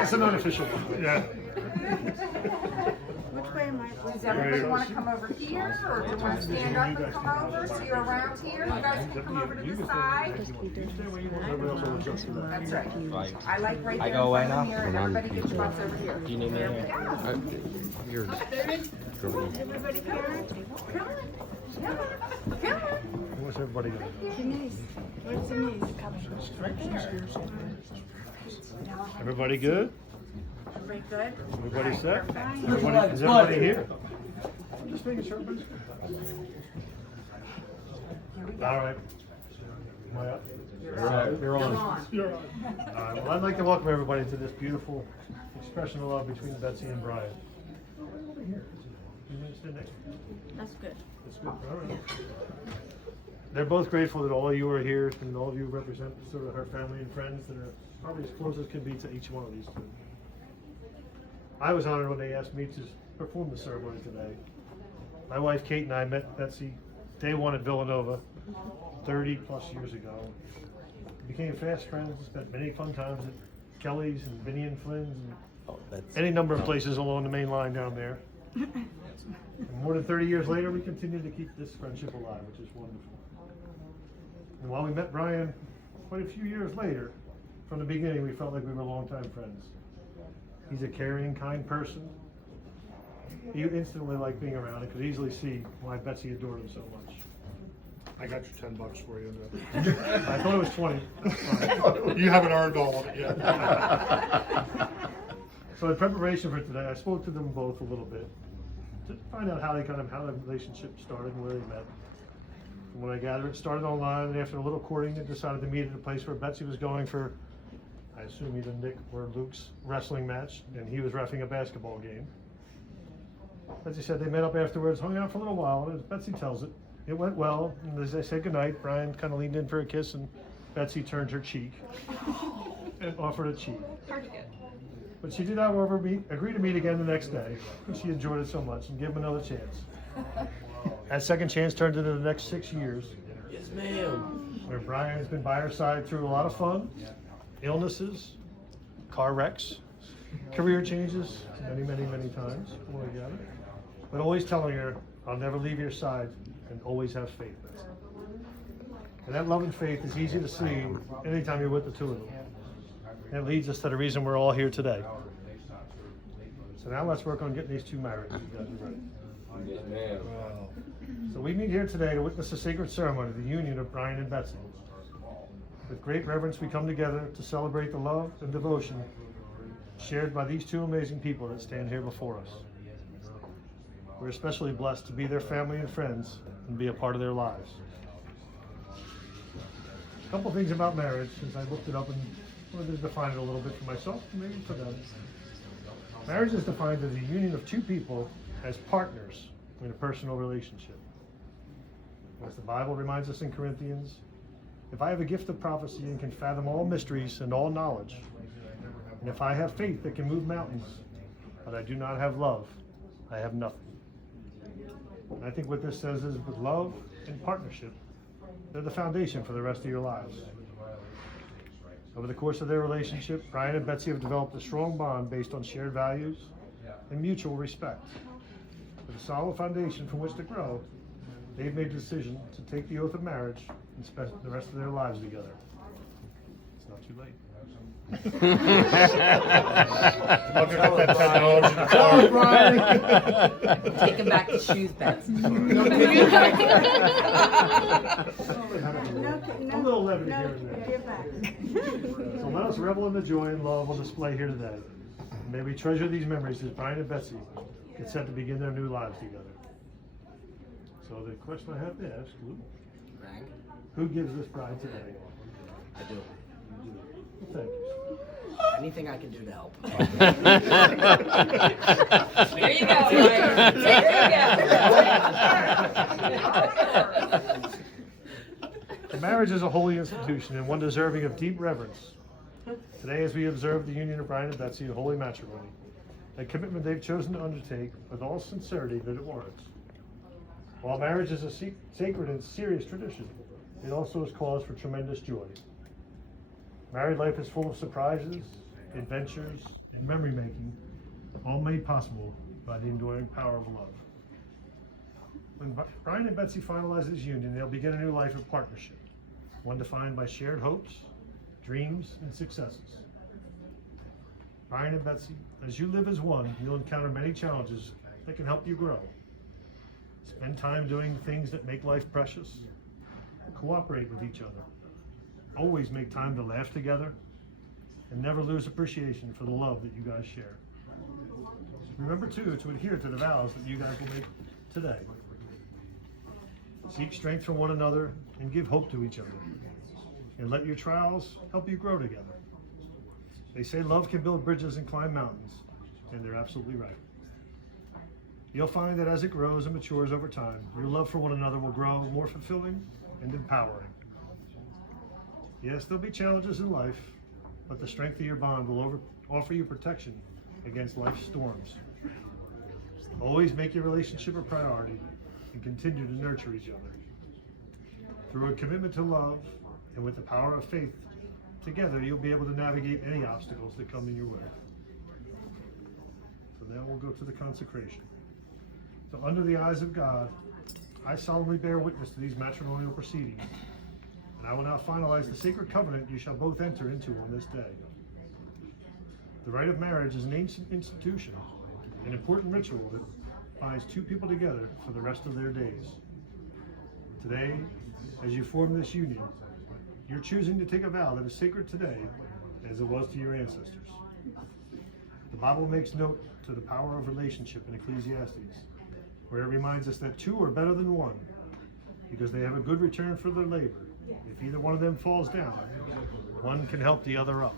It's an unofficial one. Yeah. Which way am I? Does everybody want to come over here, or do you want to stand up and come over? So you're around here, you guys can come over to the side. That's right. I like right there in front of the mirror, and everybody gets butts over here. Do you need me? There we go. Everybody parent? Come on. Come on. Come on. What's everybody doing? Denise. Where's Denise? Everybody good? Everybody good? Everybody set? Fine. Everybody, is everybody here? I'm just making sure everybody's good. All right. Am I up? You're on. You're on. All right. Well, I'd like to welcome everybody to this beautiful expression of love between Betsy and Brian. Over here. You want to stand next to me? That's good. That's good. All right. They're both grateful that all of you are here and all of you represent sort of her family and friends that are probably as close as can be to each one of these two. I was honored when they asked me to perform the ceremony today. My wife Kate and I met Betsy day one at Villanova 30 plus years ago. We became fast friends, spent many fun times at Kelly's and Vinny and Flynn's and any number of places along the main line down there. And more than 30 years later, we continue to keep this friendship alive, which is wonderful. And while we met Brian quite a few years later, from the beginning, we felt like we were longtime friends. He's a caring, kind person. You instantly like being around and could easily see why Betsy adored him so much. I got you $10 for you. I thought it was 20. You haven't earned all of it yet. So in preparation for today, I spoke to them both a little bit to find out how the relationship started and where they met. From what I gathered, it started online, and after a little courting, they decided to meet at a place where Betsy was going for, I assume, either Nick or Luke's wrestling match, and he was reffing a basketball game. Betsy said they met up afterwards, hung out for a little while, and as Betsy tells it, it went well, and as they said goodnight, Brian kind of leaned in for a kiss, and Betsy turned her cheek and offered a cheek. But she did, however, agree to meet again the next day, because she enjoyed it so much, and give him another chance. That second chance turned into the next 6 years. Yes, ma'am. Where Brian has been by her side through a lot of fun, illnesses, car wrecks, career changes, many, many, many times, but always telling her, I'll never leave your side, and always have faith. And that love and faith is easy to see anytime you're with the two of them. And it leads us to the reason we're all here today. So now let's work on getting these two married. You guys are ready. Yes, ma'am. So we meet here today to witness the sacred ceremony, the union of Brian and Betsy. With great reverence, we come together to celebrate the love and devotion shared by these two amazing people that stand here before us. We're especially blessed to be their family and friends and be a part of their lives. A couple things about marriage, since I looked it up and wanted to define it a little bit for myself, and maybe for them. Marriage is defined as a union of two people as partners in a personal relationship. As the Bible reminds us in Corinthians, if I have a gift of prophecy and can fathom all mysteries and all knowledge, and if I have faith that can move mountains, but I do not have love, I have nothing. And I think what this says is with love and partnership, they're the foundation for the rest of your lives. Over the course of their relationship, Brian and Betsy have developed a strong bond based on shared values and mutual respect. With a solid foundation from which to grow, they've made the decision to take the oath of marriage and spend the rest of their lives together. It's not too late. I'll go get that $10 in the car. Take him back to shoes, Betsy. A little levity here and there. Give back. So let us revel in the joy and love on display here today. May we treasure these memories as Brian and Betsy get set to begin their new lives together. So the question I have to ask, who gives this bride today? I do. Well, thank you. Anything I can do to help. There you go. The marriage is a holy institution and one deserving of deep reverence. Today, as we observe the union of Brian and Betsy in holy matrimony, a commitment they've chosen to undertake with all sincerity that it warrants. While marriage is a sacred and serious tradition, it also is cause for tremendous joy. Married life is full of surprises, adventures, and memory making, all made possible by the enduring power of love. When Brian and Betsy finalize this union, they'll begin a new life of partnership, one defined by shared hopes, dreams, and successes. Brian and Betsy, as you live as one, you'll encounter many challenges that can help you grow. Spend time doing the things that make life precious. Cooperate with each other. Always make time to laugh together, and never lose appreciation for the love that you guys share. Remember too to adhere to the vows that you guys will make today. Seek strength from one another and give hope to each other. And let your trials help you grow together. They say love can build bridges and climb mountains, and they're absolutely right. You'll find that as it grows and matures over time, your love for one another will grow more fulfilling and empowering. Yes, there'll be challenges in life, but the strength of your bond will offer you protection against life's storms. Always make your relationship a priority and continue to nurture each other. Through a commitment to love and with the power of faith, together you'll be able to navigate any obstacles that come in your way. So now we'll go to the consecration. So under the eyes of God, I solemnly bear witness to these matrimonial proceedings, and I will now finalize the sacred covenant you shall both enter into on this day. The rite of marriage is an ancient institution, an important ritual that binds two people together for the rest of their days. Today, as you form this union, you're choosing to take a vow that is sacred today as it was to your ancestors. The Bible makes note to the power of relationship in Ecclesiastes, where it reminds us that two are better than one because they have a good return for their labor. If either one of them falls down, one can help the other up.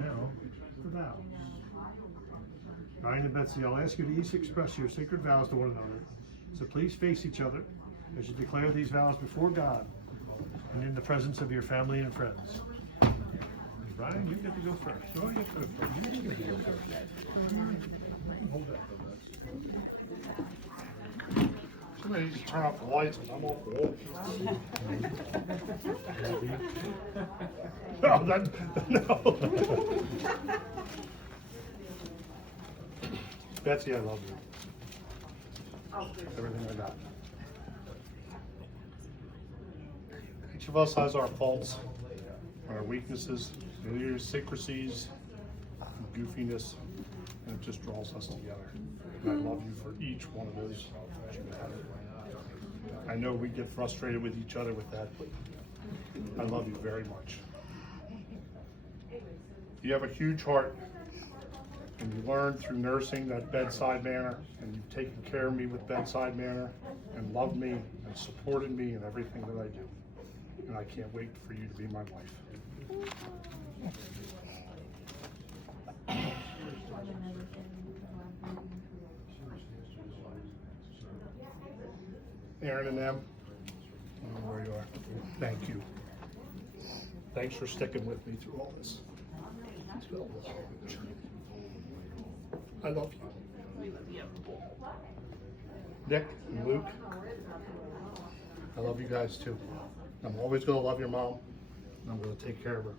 Now, the vows. Brian and Betsy, I'll ask you to each express your sacred vows to one another. So please face each other as you declare these vows before God and in the presence of your family and friends. Brian, you get to go first. Oh, you get to go first. You get to go first. Hold that for us. Somebody needs to turn off the lights and I'm off the wall. No. Betsy, I love you. Everything I got. Each of us has our faults, our weaknesses, idiosyncrasies, goofiness, and it just draws us together. And I love you for each one of those that you have. I know we get frustrated with each other with that, but I love you very much. You have a huge heart, and you learned through nursing that bedside manner, and you've taken care of me with bedside manner, and loved me and supported me in everything that I do. And I can't wait for you to be my wife. Aaron and them, I don't know where you are. Thank you. Thanks for sticking with me through all this. I love you. Nick and Luke, I love you guys too. I'm always going to love your mom, and I'm going to take care of her.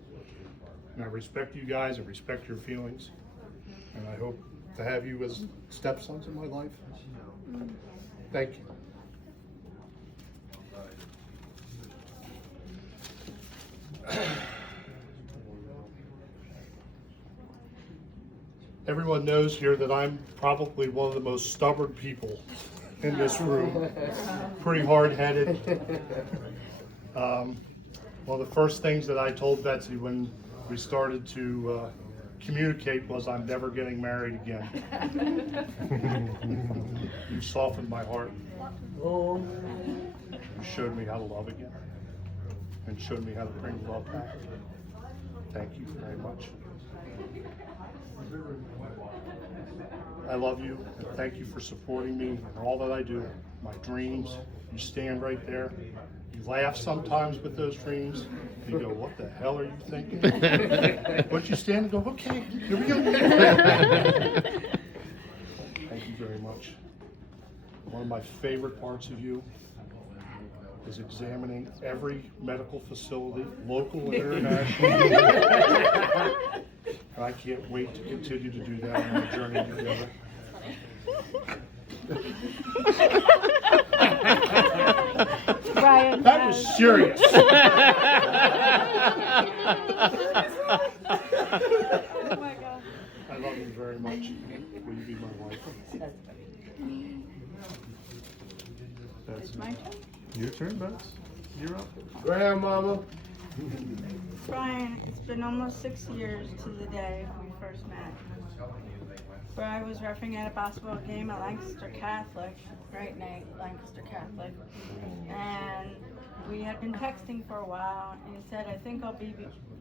And I respect you guys and respect your feelings, and I hope to have you as stepsons in my life. Thank you. Everyone knows here that I'm probably one of the most stubborn people in this room. Pretty hard-headed. One of the first things that I told Betsy when we started to communicate was, I'm never getting married again. You softened my heart. You showed me how to love again and showed me how to bring love back. Thank you very much. I love you and thank you for supporting me in all that I do, my dreams. You stand right there. You laugh sometimes with those dreams. You go, what the hell are you thinking? But you stand and go, okay, here we go. Thank you very much. One of my favorite parts of you is examining every medical facility, local and international. And I can't wait to continue to do that on our journey together. Brian. That was serious. Oh my God. I love you very much. Will you be my wife? It's my turn. Your turn, Bets. You're up. Grandmama. Brian, it's been almost 6 years to the day we first met. Where I was refereeing at a basketball game at Lancaster Catholic, right, Nate? Lancaster Catholic. And we had been texting for a while, and he said, I think I'll be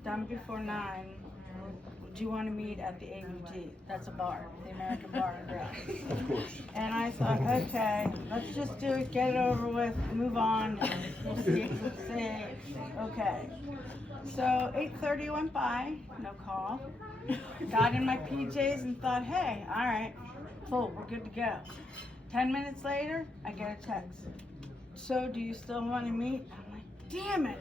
done before 9. Do you want to meet at the ABG? That's a bar, the American Bar and Grill. Of course. And I thought, okay, let's just do it, get it over with, move on, and we'll see, okay. So 8:30 went by, no call. Got in my PJs and thought, hey, all right, full, we're good to go. 10 minutes later, I get a text. So do you still want to meet? I'm like, damn it.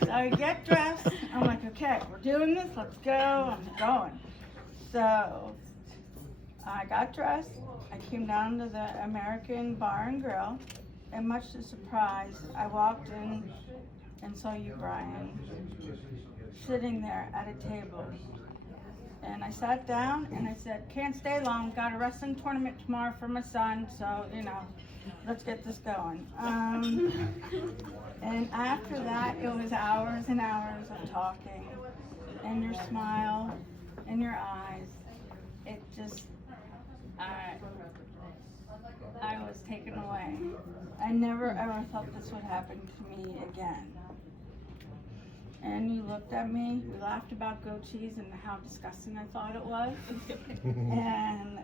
So I get dressed. I'm like, okay, we're doing this. Let's go. I'm going. So I got dressed. I came down to the American Bar and Grill. And much to surprise, I walked in and saw you, Brian, sitting there at a table. And I sat down and I said, can't stay long. Got a wrestling tournament tomorrow for my son. So, let's get this going. And after that, it was hours and hours of talking, and your smile, and your eyes. It just, I was taken away. I never ever thought this would happen to me again. And you looked at me, we laughed about goat cheese and how disgusting I thought it was. And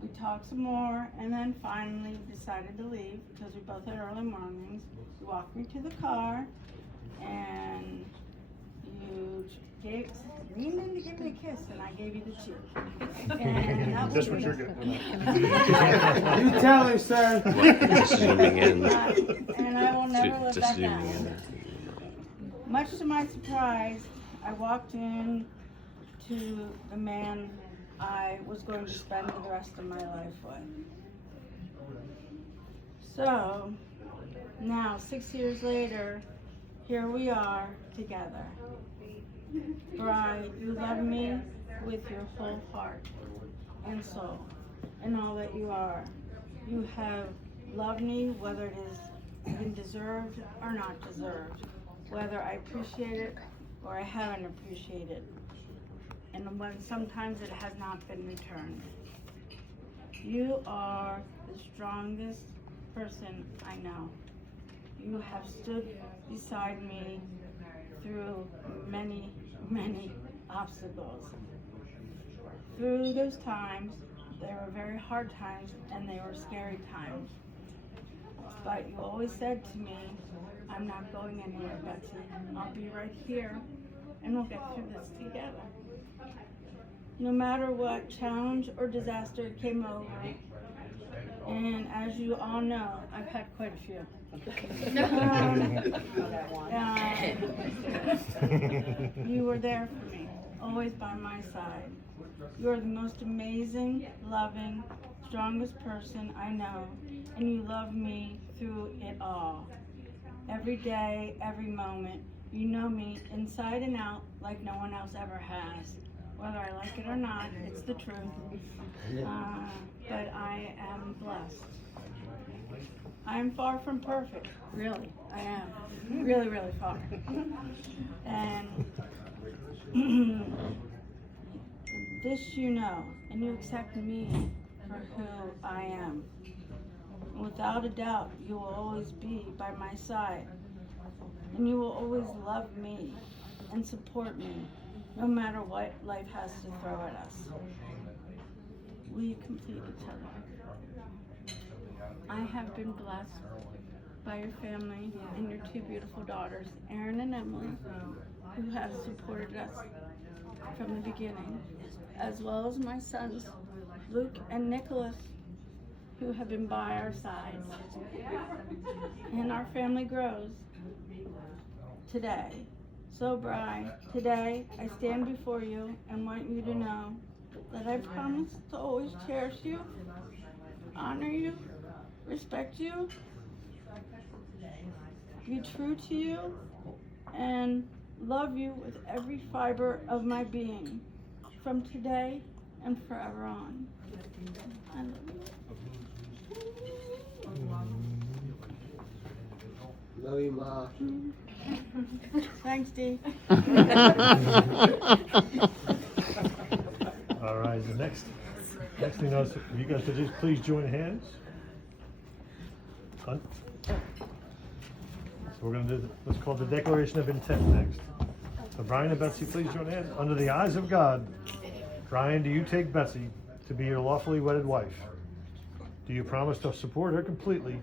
we talked some more, and then finally decided to leave because we both had early mornings. You walked me to the car, and you leaned in to give me a kiss, and I gave you the cheek. And that was That's what you're getting. You tell him, sir. Just zooming in. And I will never live Just that zooming down. in. Much to my surprise, I walked in to the man I was going to spend the rest of my life with. So, now 6 years later, here we are together. Brian, you love me with your whole heart and soul and all that you are. You have loved me whether it is even deserved or not deserved, whether I appreciate it or I haven't appreciated it, and when sometimes it has not been returned. You are the strongest person I know. You have stood beside me through many, many obstacles. Through those times, they were very hard times and they were scary times. But you always said to me, I'm not going anywhere, Betsy. I'll be right here and we'll get through this together. No matter what challenge or disaster came over, and as you all know, I've had quite a few. You were there for me, always by my side. You are the most amazing, loving, strongest person I know, and you love me through it all. every day, every moment. You know me inside and out like no one else ever has. Whether I like it or not, it's the truth. But I am blessed. I am far from perfect, really. I am. Really, really far. And this you know, and you accept me for who I am. Without a doubt, you will always be by my side. And you will always love me and support me, no matter what life has to throw at us. We complete each other. I have been blessed by your family and your two beautiful daughters, Erin and Emily, who have supported us from the beginning, as well as my sons, Luke and Nicholas, who have been by our sides. And our family grows today. So, Bri, today I stand before you and want you to know that I promise to always cherish you, honor you, respect you, be true to you, and love you with every fiber of my being, from today and forever on. I love you. Love you, Ma. Thanks, Dee. All right, the next thing is, you guys could just please join hands. Hunt. So we're going to do what's called the Declaration of Intent next. So Brian and Betsy, please join hands. Under the eyes of God, Brian, do you take Betsy to be your lawfully wedded wife? Do you promise to support her completely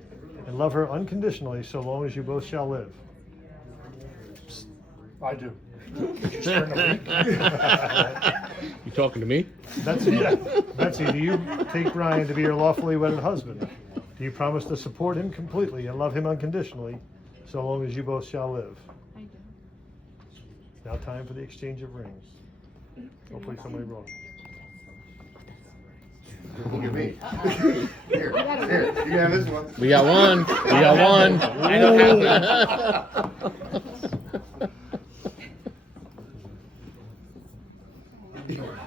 and love her unconditionally so long as you both shall live? I do. You're starting to weak. You talking to me? Betsy, do you take Brian to be your lawfully wedded husband? Do you promise to support him completely and love him unconditionally so long as you both shall live? I do. Now time for the exchange of rings. Hopefully somebody wrong. Look at me. Here, you can have this one. We got one. We got one. I don't have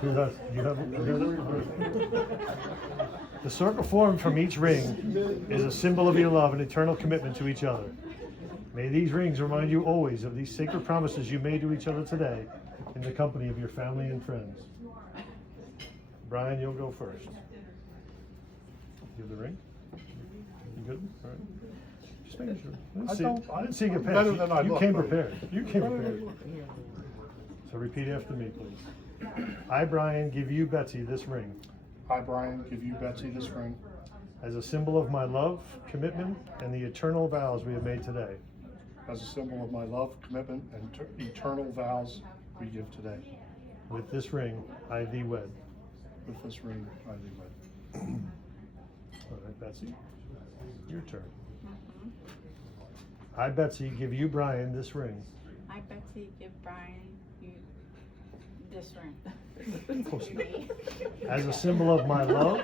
Who does? You have the circle formed from each ring is a symbol of your love and eternal commitment to each other. May these rings remind you always of these sacred promises you made to each other today in the company of your family and friends. Brian, you'll go first. You have the ring? You good? All right. Just making sure. I didn't see you get past. Better than I You look, came but- prepared. You came prepared. So repeat after me, please. I, Brian, give you, Betsy, this ring I, Brian, give you Betsy this ring as a symbol of my love, commitment, and the eternal vows we have made today. as a symbol of my love, commitment, and eternal vows we give today. With this ring, I thee wed. With this ring, I thee wed. All right, Betsy, your turn. I, Betsy, give you, Brian, this ring I, Betsy, give Brian you this ring. as a symbol of my love,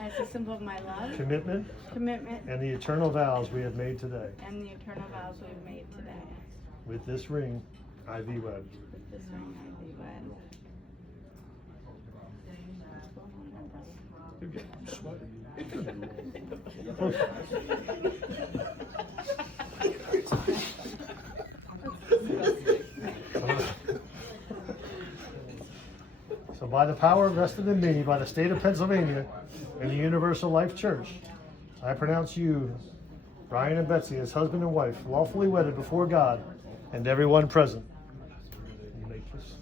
As a symbol of my love, commitment, commitment, and the eternal vows we have made today. and the eternal vows we have made today. With this ring, I thee wed. With this ring, I thee wed. You're good. So by the power vested in me by the state of Pennsylvania and the Universal Life Church, I pronounce you, Brian and Betsy, as husband and wife, lawfully wedded before God and everyone present. You make this.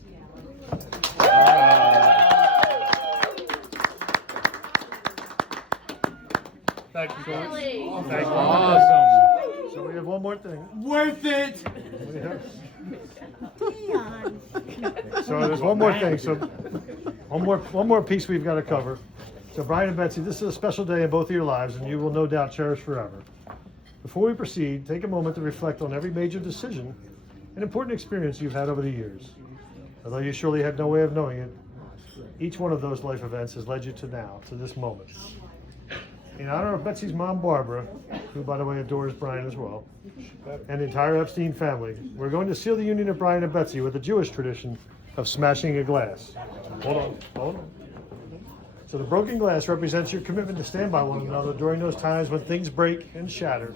Thank you, guys. Thank you. Awesome. So we have one more thing. Worth it! We have- Dion. So there's one more thing. So one more piece we've got to cover. So Brian and Betsy, this is a special day in both of your lives, and you will no doubt cherish forever. Before we proceed, take a moment to reflect on every major decision and important experience you've had over the years. Although you surely had no way of knowing it, each one of those life events has led you to now, to this moment. in honor of Betsy's mom, Barbara, who, by the way, adores Brian as well, and the entire Epstein family, we're going to seal the union of Brian and Betsy with the Jewish tradition of smashing a glass. Hold on. So the broken glass represents your commitment to stand by one another during those times when things break and shatter,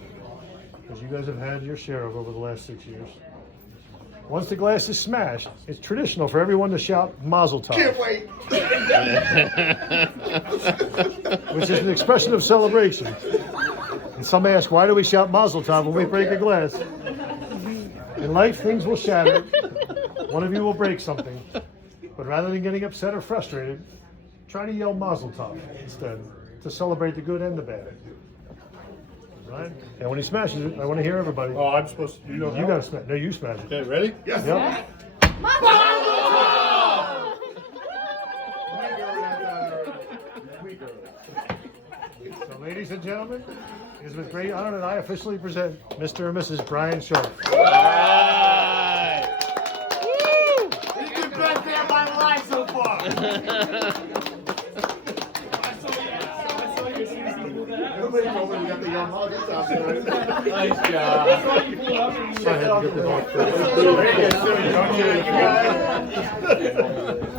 as you guys have had your share of over the last 6 years. Once the glass is smashed, it's traditional for everyone to shout Mazel Tov. Can't wait. Which is an expression of celebration. And some ask, why do we shout Mazel Tov when we break a glass? In life, things will shatter. One of you will break something. But rather than getting upset or frustrated, try to yell Mazel Tov instead to celebrate the good and the bad. Right? And when he smashes it, I want to hear everybody. Oh, I'm supposed to, You got to smash. No, you smash it. Okay, ready? Yes. Yep. So, ladies and gentlemen, it is with great honor that I officially present Mr. and Mrs. Brian Sharp. He's the best day of my life so far. Nobody told me we got the young August out there. Nice job. So I had to get this off.